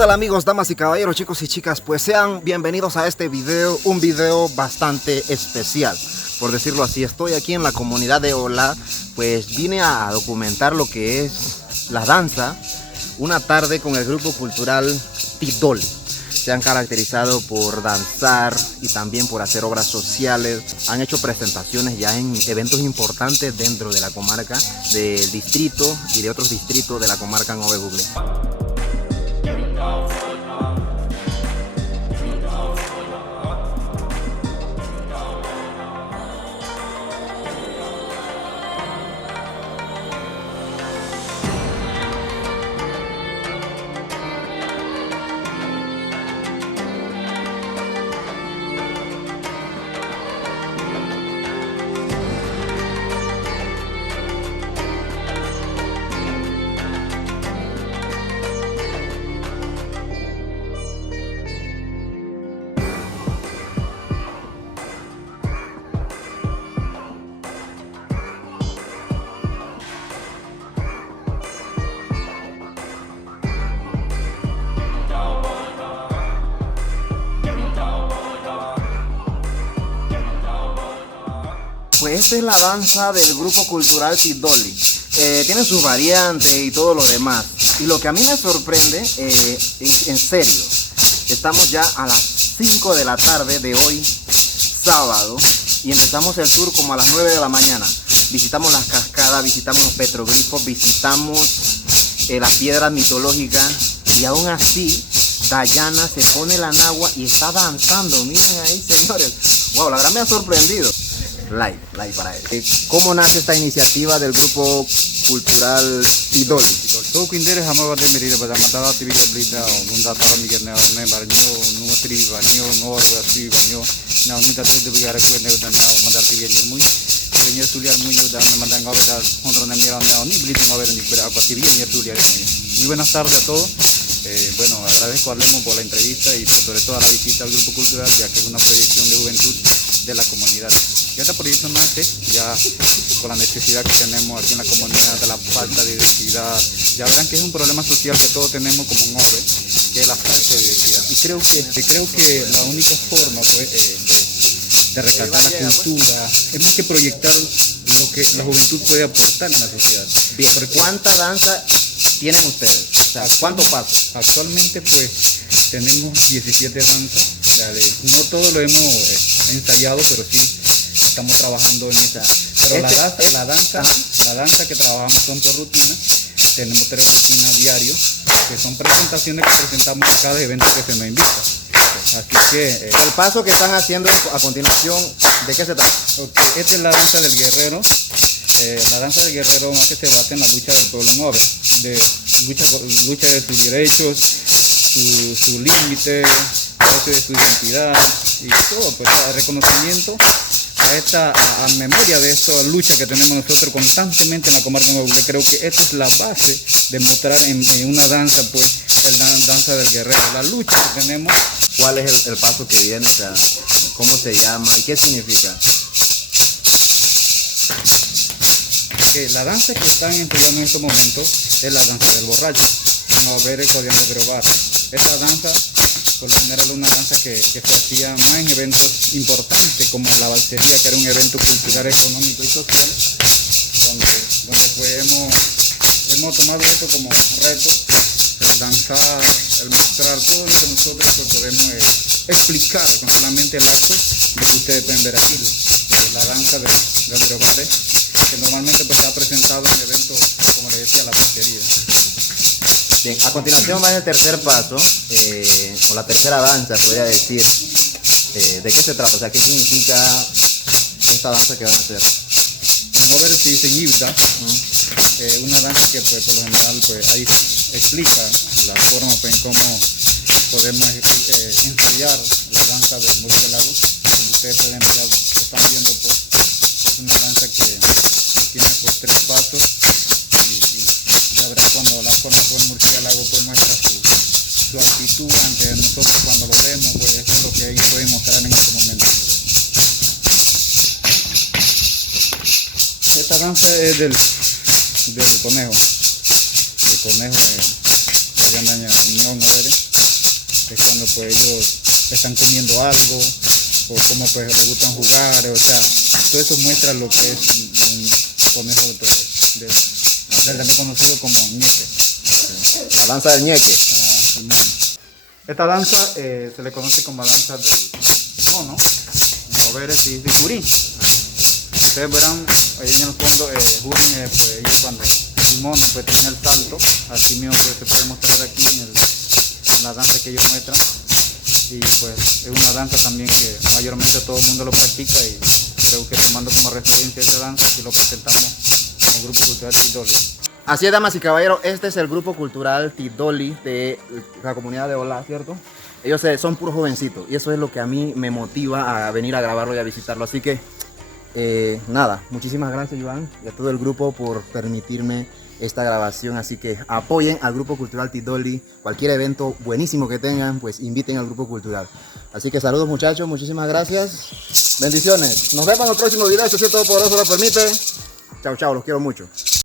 tal amigos, damas y caballeros, chicos y chicas? Pues sean bienvenidos a este video, un video bastante especial, por decirlo así. Estoy aquí en la comunidad de Olá, pues vine a documentar lo que es la danza, una tarde con el grupo cultural Tidoli. Se han caracterizado por danzar y también por hacer obras sociales. Han hecho presentaciones ya en eventos importantes dentro de la comarca del distrito y de otros distritos de la comarca Nove Bugle. Pues esta es la danza del grupo cultural Tidoli. Tiene sus variantes y todo lo demás. Y lo que a mí me sorprende, en serio, estamos ya a las 5 de la tarde de hoy, sábado, y empezamos el tour como a las 9 de la mañana. Visitamos las cascadas, visitamos los petroglifos, visitamos las piedras mitológicas, y aún así Dayana se pone la nagua y está danzando. Miren ahí, señores. Wow, la verdad me ha sorprendido. Like para él. ¿Cómo nace esta iniciativa del grupo cultural Tidoli? Todo Quindere jamás de medida para matar a TV Blida o nunda para Miguel Neo, Nebarño, Nutri, Baño, Nor, Así, Baño, Naunita de Vigara, Neo, Mandar TV muy, Señor Tuliar Muño, Mandan Gaveta, Honra Nemira, ni Bleeding over ni Pera, TV, ni Tuliar. Muy buenas tardes a todos. Bueno, agradezco a Lemo por la entrevista y por sobre todo la visita al grupo cultural, ya que es una proyección de juventud de la comunidad. Y esta proyección nace ya con la necesidad que tenemos aquí en la comunidad de la falta de identidad. Ya verán que es un problema social que todos tenemos como un hombre, que es la falta de identidad. Y creo que la única forma pues, de resaltar la cultura es más que proyectar lo que la juventud puede aportar en la sociedad. Bien, ¿cuánta danza tienen ustedes? O sea, ¿cuántos pasos? Actualmente pues tenemos 17 danzas. No todo lo hemos ensayado, pero sí estamos trabajando en esa. Pero la danza que trabajamos son por rutina. Tenemos 3 rutinas diarios, que son presentaciones que presentamos en cada evento que se nos invita. Así que el paso que están haciendo a continuación, ¿de qué se trata? Okay, esta es la danza del guerrero. La danza del guerrero más que se basa en la lucha del pueblo Nove, de lucha de sus derechos, su límite, de su identidad y todo, pues el reconocimiento a memoria de esta lucha que tenemos nosotros constantemente en la comarca Nove Bugle. Creo que esta es la base de mostrar en una danza, pues, la danza del guerrero, la lucha que tenemos. ¿Cuál es el paso que viene? O sea, ¿cómo se llama y qué significa? Que la danza que están entregando en estos momentos es la danza del borracho, no ver el coreano de Grobar. Esta danza, por lo general, es una danza que se hacía más en eventos importantes como la balsería, que era un evento cultural, económico y social, donde pues hemos tomado esto como reto, el danzar, el mostrar todo lo que nosotros pues, podemos explicar con solamente el acto de que ustedes pueden ver aquí, la danza del Grobar, que normalmente pues, se ha presentado en eventos, como les decía, la balsería. Bien, a continuación va el tercer paso, o la tercera danza, podría decir. ¿De qué se trata? O sea, ¿qué significa esta danza que van a hacer? Como ver si dicen Ibda, una danza que pues, por lo general pues, ahí explica la forma pues, en cómo podemos ensayar la danza del murciélago. Como ustedes pueden ver, están viendo, pues, es una danza que tiene pues, 3 pasos. Ya verás cuando la forma con el murciélago pues muestra su actitud ante nosotros cuando lo vemos, pues eso es lo que ellos pueden mostrar en este momento. Esta danza es del conejo. El conejo que anda en Unión Overe. es cuando pues ellos están comiendo algo, o cómo pues les gustan jugar, o sea, todo eso muestra lo que es un conejo también conocido como ñeque. La danza del ñeque. Esta danza se le conoce como danza del mono, moveres y sicurí. Ustedes verán ahí en el fondo, Jurín, pues ellos cuando el mono pues tiene el salto, así mismo pues se puede mostrar aquí en la danza que ellos muestran. Y pues es una danza también que mayormente todo el mundo lo practica, y creo que tomando como referencia esa danza y lo presentamos como Grupo Cultural Tidoli. Así es, damas y caballeros, este es el Grupo Cultural Tidoli de la comunidad de Olá, ¿cierto? Ellos son puros jovencitos y eso es lo que a mí me motiva a venir a grabarlo y a visitarlo. Así que, nada, muchísimas gracias, Iván, y a todo el grupo por permitirme esta grabación. Así que apoyen al Grupo Cultural Tidoli. Cualquier evento buenísimo que tengan, pues inviten al Grupo Cultural. Así que saludos, muchachos, muchísimas gracias. Bendiciones. Nos vemos en el próximo video, si el Todopoderoso lo permite. Chao, chao, los quiero mucho.